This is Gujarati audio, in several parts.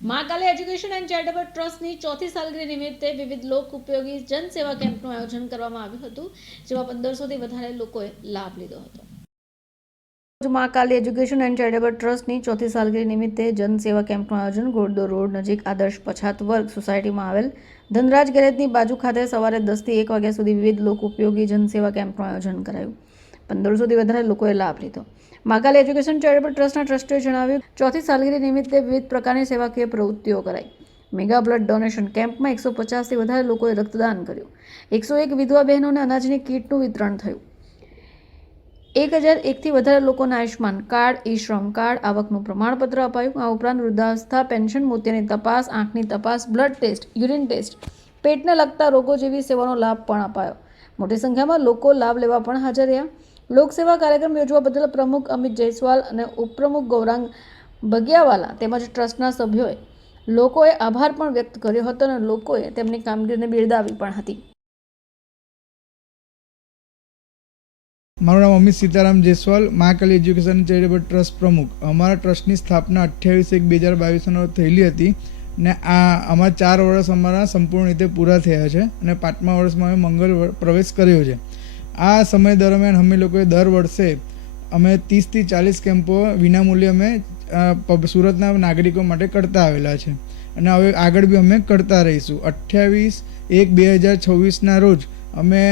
મહાકાલી એજ્યુકેશન એન્ડ ચેરિટેબલ ટ્રસ્ટની ચોથી સાલગીરી નિમિત્તે વિવિધ લોક ઉપયોગી જનસેવા કેમ્પનું આયોજન કરવામાં આવ્યું હતું, જેમાં પંદરસોથી વધારે લોકોએ લાભ લીધો હતો. મહાકાલી એજ્યુકેશન એન્ડ ચેરિટેબલ ટ્રસ્ટની ચોથી સાલગીરી નિમિત્તે જનસેવા કેમ્પનું આયોજન ગોડદો રોડ નજીક આદર્શ પછાત વર્ગ સોસાયટીમાં આવેલ ધનરાજ ગેરેજની બાજુ ખાતે સવારે દસથી એક વાગ્યા સુધી વિવિધ લોક ઉપયોગી જનસેવા કેમ્પનું આયોજન કરાયું. પંદરસોથી વધારે લોકોએ લાભ લીધો. માગાલ એજ્યુકેશન ચેરિટેબલ ટ્રસ્ટના ટ્રસ્ટીએ જણાવ્યું, ચોથી સાલગીરી નિમિત્તે વિવિધ પ્રકારની સેવાકીય પ્રવૃત્તિઓ કરાઈ. મેગા બ્લડ ડોનેશન કેમ્પમાં એકસો પચાસથી વધારે લોકોએ રક્તદાન કર્યું. એકસો એક વિધવા બહેનોને અનાજની કીટનું વિતરણ થયું. એક હજાર એકથી વધારે લોકોને આયુષ્માન કાર્ડ, ઈ શ્રમ કાર્ડ, આવકનું પ્રમાણપત્ર અપાયું. આ ઉપરાંત વૃદ્ધાવસ્થા, પેન્શન, મોતિયાની તપાસ, આંખની તપાસ, બ્લડ ટેસ્ટ, યુરિન ટેસ્ટ, પેટને લગતા રોગો જેવી સેવાનો લાભ પણ અપાયો. મોટી સંખ્યામાં લોકો લાભ લેવા પણ હાજર રહ્યા. લોકસેવા કાર્યક્રમ યોજવા બદલ પ્રમુખ અમિત જયસ્વાલ અને ઉપપ્રમુખ ગૌરાંગ બગિયાવાલા તેમજ ટ્રસ્ટના સભ્યોએ લોકોએ આભાર પણ વ્યક્ત કર્યો હતો અને લોકોએ તેમની કામગીરીને બિરદાવી પણ હતી. મારું નામ Amit Sitaram Jaiswal Mahakali education charitable trust પ્રમુખ. અમારા ટ્રસ્ટની સ્થાપના અઠ્યાવીસ એક બે હજાર બાવીસનો થયેલી હતી ને આ અમારા ચાર વર્ષ અમારા સંપૂર્ણ રીતે પૂરા થયા છે અને પાંચમા વર્ષમાં અમે મંગળ પ્રવેશ કર્યો છે. આ સમય દરમિયાન અમે લોકોએ દર વર્ષે અમે ત્રીસથી ચાલીસ કેમ્પો વિનામૂલ્યે અમે સુરતના નાગરિકો માટે કરતા આવેલા છે. અને હવે આગળ બી અમે કરતા રહીશું. અઠ્યાવીસ એક બે હજાર છવ્વીસના રોજ અમે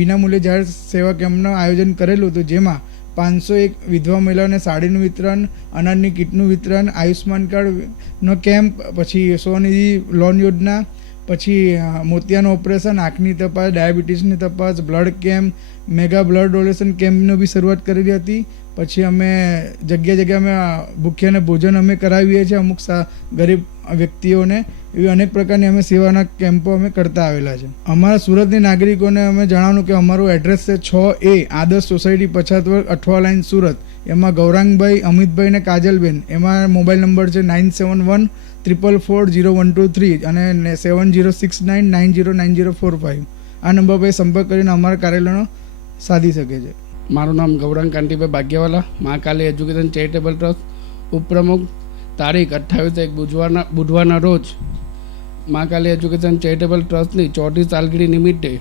વિનામૂલ્યે જાહેર સેવા કેમ્પનું આયોજન કરેલું હતું, જેમાં પાંચસો એક વિધવા મહિલાઓને સાડીનું વિતરણ, અનાજની કીટનું વિતરણ આયુષ્માન કાર્ડનો કેમ્પ, પછી સોનિધિ લોન યોજના પછી મોતિયાનું ઓપરેશન, આંખની તપાસ, ડાયાબિટીસની તપાસ, blood camp mega blood donation કેમ્પનો બી શરૂઆત કરેલી હતી. પછી અમે જગ્યા જગ્યા અમે ભૂખ્યાને ભોજન અમે કરાવીએ છીએ અમુક સા, ગરીબ વ્યક્તિઓને. એવી અનેક પ્રકારની અમે સેવાના કેમ્પો અમે કરતા આવેલા છે. અમારા સુરતની નાગરિકોને અમે જણાવ્યું કે અમારું એડ્રેસ છે છ એ, આદર્શ સોસાયટી પછાત વર્ગ, અઠવા લાઈન સુરત. એમાં ગૌરાંગભાઈ, અમિતભાઈ અને કાજલબેન. એમાં મોબાઈલ નંબર છે nine seven one triple four zero one two three અને seven zero six nine nine zero nine zero four five આ નંબર પર સંપર્ક કરીને અમારા કાર્યાલયનો સાધી શકે છે. મારું નામ Gaurang Kantibhai Bhagyawala Mahakali education charitable trust ઉપપ્રમુખ, તારીખ અઠ્ઠાવીસ એક બુધવારના બુધવારના રોજ મહાકાલી એજ્યુકેશન ચેરિટેબલ ટ્રસ્ટની ચોથી સાલગીરી નિમિત્તે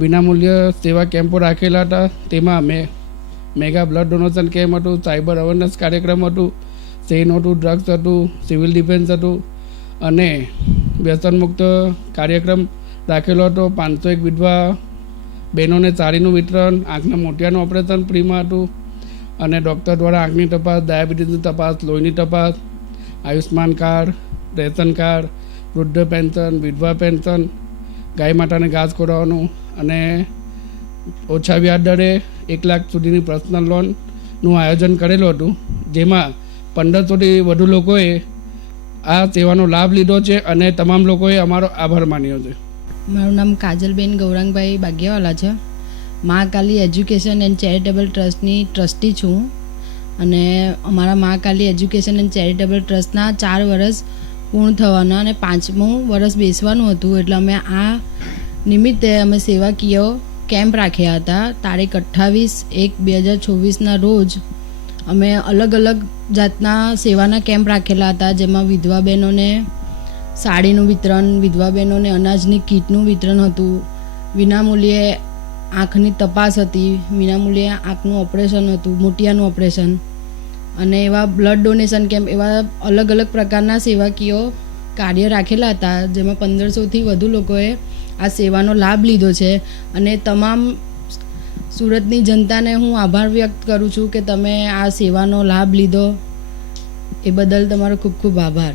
વિનામૂલ્ય સેવા કેમ્પો રાખેલા હતા. તેમાં મેં, મેગા બ્લડ ડોનેશન કેમ્પ હતું, સાયબર અવેરનેસ કાર્યક્રમ હતું સેન હતું ડ્રગ્સ હતું સિવિલ ડિફેન્સ હતું અને વ્યસનમુક્ત કાર્યક્રમ રાખેલો હતો. પાંચસો એક વિધવા બહેનોને સાડીનું વિતરણ, આંખના મોતિયાનું ઓપરેશન ફ્રીમાં હતું. અને ડૉક્ટર દ્વારા આંખની તપાસ ડાયાબિટીસની તપાસ, લોહીની તપાસ આયુષ્માન કાર્ડ, રેશન કાર્ડ, વૃદ્ધ પેન્શન, વિધવા પેન્શન, ગાય માતાને ઘાસ ખોરાવાનું અને ઓછા વ્યાજ દરે એક લાખ સુધીની પર્સનલ લોનનું આયોજન કરેલું હતું. જેમાં પંદરસોથી વધુ લોકોએ આ સેવાનો લાભ લીધો છે અને તમામ લોકોએ અમારો આભાર માન્યો છે. મારું નામ કાજલબેન ગૌરાંગભાઈ બાગ્યાવાલા છે. મહાકાલી એજ્યુકેશન એન્ડ ચેરિટેબલ ટ્રસ્ટની ટ્રસ્ટી છું. અને અમારા મહાકાલી એજ્યુકેશન એન્ડ ચેરિટેબલ ટ્રસ્ટના ચાર વર્ષ પૂર્ણ થવાના અને પાંચમું વર્ષ બેસવાનું હતું. એટલે અમે આ નિમિત્તે અમે સેવાકીય કેમ્પ રાખ્યા હતા. તારીખ અઠ્ઠાવીસ એક બે હજાર ચોવીસના રોજ અમે અલગ અલગ જાતના સેવાના કેમ્પ રાખેલા હતા, જેમાં વિધવા બહેનોને સાડીનું વિતરણ, વિધવા બહેનોને અનાજની કીટનું વિતરણ હતું. વિનામૂલ્યે આંખની તપાસ હતી. વિનામૂલ્યે આંખનું ઓપરેશન હતું, મોતિયાનું ઓપરેશન. અને એવા બ્લડ ડોનેશન કેમ્પ, એવા અલગ અલગ પ્રકારના સેવાકીય કાર્ય રાખેલા હતા, જેમાં પંદરસોથી વધુ લોકોએ આ સેવાનો લાભ લીધો છે. અને તમામ સુરતની જનતાને હું આભાર વ્યક્ત કરું છું કે તમે આ સેવાનો લાભ લીધો. એ બદલ તમારો ખૂબ ખૂબ આભાર.